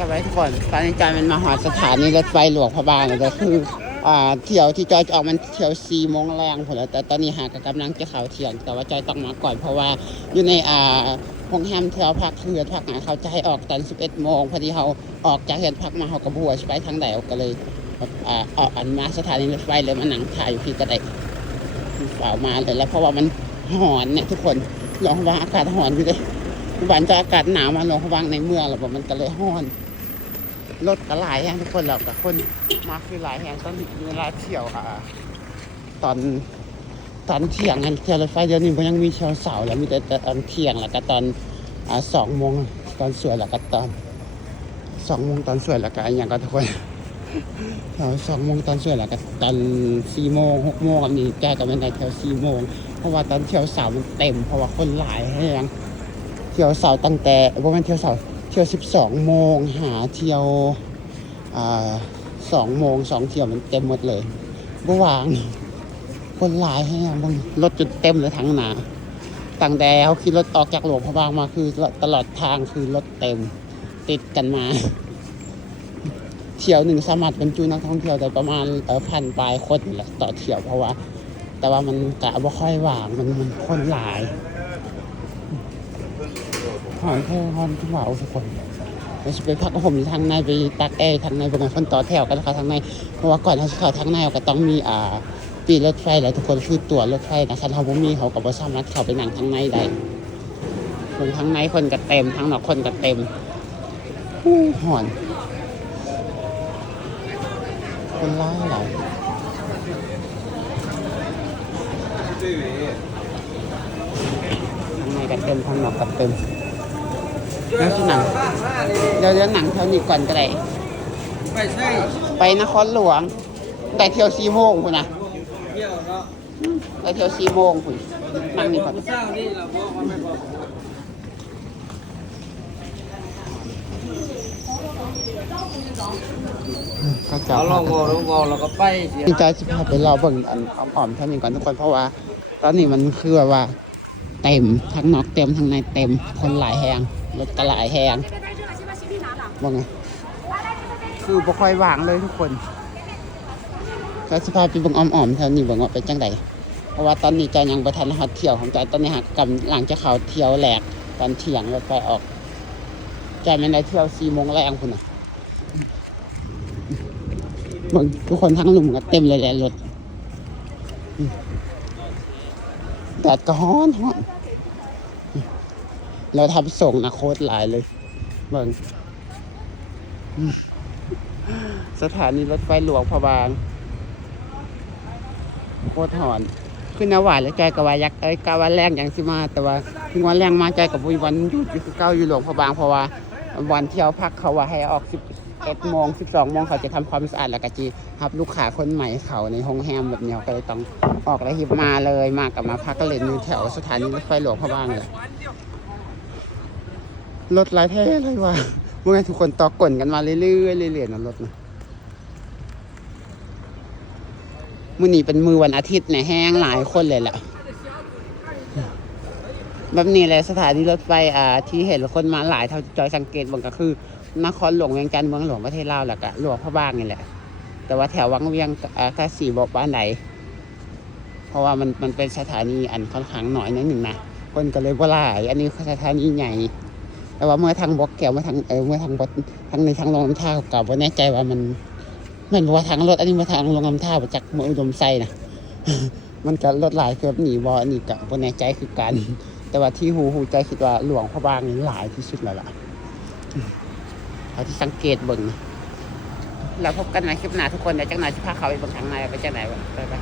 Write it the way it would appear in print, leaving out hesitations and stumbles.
สบายทุกคนตอนนี้จอยมันมาหอสถานีรถไฟหลวงพระบางเลยก็คือเที่ยวที่จอยจะออกมันเที่ยว4 โมงแรงผลแล้วแต่ตอนนี้หากกำลังจะเข้าเที่ยงแต่ว่าจอยต้องมาก่อนเพราะว่าอยู่ในโรงแรมเที่ยวพักเรือพักเขาจะให้ออกตอน11 โมงพอดีเขาออกจากเรือนพักมาเขากระบัวไปทางใดก็เลยอันมาสถานีรถไฟเลยมานั่งถ่ายอยู่ที่กระไดฝ่ามาเลยแล้วเพราะว่ามันหอนเนี่ยทุกคนลองว่าอากาศหอนอยู่เลยวันจะอากาศหนาวมาลงวางในเมืองแล้วมันก็เลยห้อนรถก็หลายแห่งทุกคนเรากับคนมาคือหลายแห่งตอนเวลาเที่ยวตอนเที่ยงกันเที่ยวรถไฟเดี๋ยวนี้มันยังมีเช้าเสาร์แล้วมีแต่ตอนเที่ยงแล้วก็ตอน2 โมงตอนสวยแล้วก็ตอน2 โมงตอนสวยแล้วก็อย่างก็ทุกคน2 โมงตอนสวยแล้วก็ตอน4 โมง 6 โมงอันนี้แกก็เป็นในแถว4 โมงเพราะว่าตอนเที่ยวเสาร์มันเต็มเพราะว่าคนหลายแห่งเที่ยวเสาร์ตั้งแต่ว่ามันเที่ยวเสาร์เที่ยว12 โมงหาเที่ยว2 โมง2 เที่ยวมันเต็มหมดเลยบ่วางคนหลายแห่งบางรถจนเต็มเลยทั้งหนาตั้งแต่เขาขี่รถออกจากหลวงพระบางมาคือตลอดทางคือรถเต็มติดกันมาเที่ยวหนึ่งสามารถบรรจุนักท่องเที่ยวได้ประมาณ1,000 ปลายคนแหละต่อเที่ยวเพราะว่าแต่ว่ามันกะบ่ค่อยว่างมันคนหลายหอนแค่หอนที่ว่าทุกคนเราจะไปพักกับผมอยู่ทางในไปตักแอร์ทางในบางคนต่อแถวกันนะคะทางในเพราะว่าก่อนเขาจะเข้าทางในก็ต้องมีตีรถไฟแล้วทุกคนคือตั๋วรถไฟนะคะเขาบ่มีเขาก็บ่สามารถเข้าไปนั่งทางในได้คนทางในคนก็เต็มทางนอกคนก็เต็มหอนคนหลายทางในก็เต็มทางนอกก็เต็มแล้วที่หนังเดี๋ยวหนังเท่านี้ก่อนก็ได้ไปนครหลวงแต่เที่ยว4 โมงคุณนะไปเที่ยว4 โมงคุณนั่งนี่ก่อนก็จะลองแล้วก็ไปที่ใจจะพาไปรอเบิ่งอันอ่อมๆเท่านี้ก่อนทุกคนเพราะว่าตอนนี้มันคือว่าเต็มทั้งนอกเต็มทั้งในเต็มคนหลายแหงรถก็หลายแหงว่าไงคือบ่ค่อยว่างเลยทุกคนก็จะพาไปเบิ่งอ่อมๆเท่านี้เบิ่งว่าเป็นจังไดเพราะว่าตอนนี้ใจยังบ่ทันฮอดเที่ยวของใจตอนนี้กำลังจะเข้าเที่ยวแหลกตอนเที่ยงรถไฟออกใจมันได้เที่ยว4 โมงแรงพุ่นน่ะบางทุกคนทั้งลุมก็เต็มเลยแหละรถแดดก็ร้อนเราทำส่งนะโคตรหลายเลยเบิ่งสถานีรถไฟหลวงพระบางโคตรหอนขึ้นหน้าหวานแล้วใจกับว่ายักกะว่าแรงอย่างสิมาแต่ว่าถึงวันแรงมาใจกับวันหยุดอยู่คือเก้าอยู่หลวงพระบางเพราะว่าวันเที่ยวพักเขาว่าให้ออก11 โมง 12 โมงเขาจะทำความสะอาดแล้วก็จีรับลูกค้าคนใหม่เขาในโรงแรมแบบนี้ก็เลยต้องออกแล้วหิบมาเลยมากับมาพักก็เลยอยู่แถวสถานีรถไฟหลวงพระบางเลยรถหลายแท้เลยว่ะเมื่อไงทุกคนต่อกล่นกันมาเรื่อยๆนะรถนะมื้อนี้เป็นมื้อวันอาทิตย์เนี่ยแห้งหลายคนเลยแหละแบบนี้เลยสถานีรถไฟที่เห็นคนมาหลายเท่าจอยสังเกตบางก็คือนครหลวงเวียงจันทร์เมืองหลวงประเทศลาวแหละก็หลวงพระบางนี่แหละแต่ว่าแถววังเวียงกาสีบอกบ้านไหนเพราะว่ามันเป็นสถานีอันค่อนข้างหน่อยนิดหนึ่งนะคนก็เลยว่าหลายอันนี้สถานีใหญ่แต่ว่าเมื่อทางบกแก้วเมื่อทางบกทางในทางลงน้ำท่ากับว่าแน่ใจว่ามันว่าทางรถอันนี้มาทางลงน้ำท่าจากเมืองอุดมไซนะมันก็รถหลายเกือบหนีบออันนี้กับว่าแน่ใจคือกันแต่ว่าที่หูใจคิดว่าหลวงพระบางนี่หลายที่สุดแล้วล่ะเอาที่สังเกตเบิ่งแล้วพบกันในคลิปหน้าทุกคนเดี๋ยวจังหน่อยจะพาเขาไปเบิ่งทางในไปจังไหนไป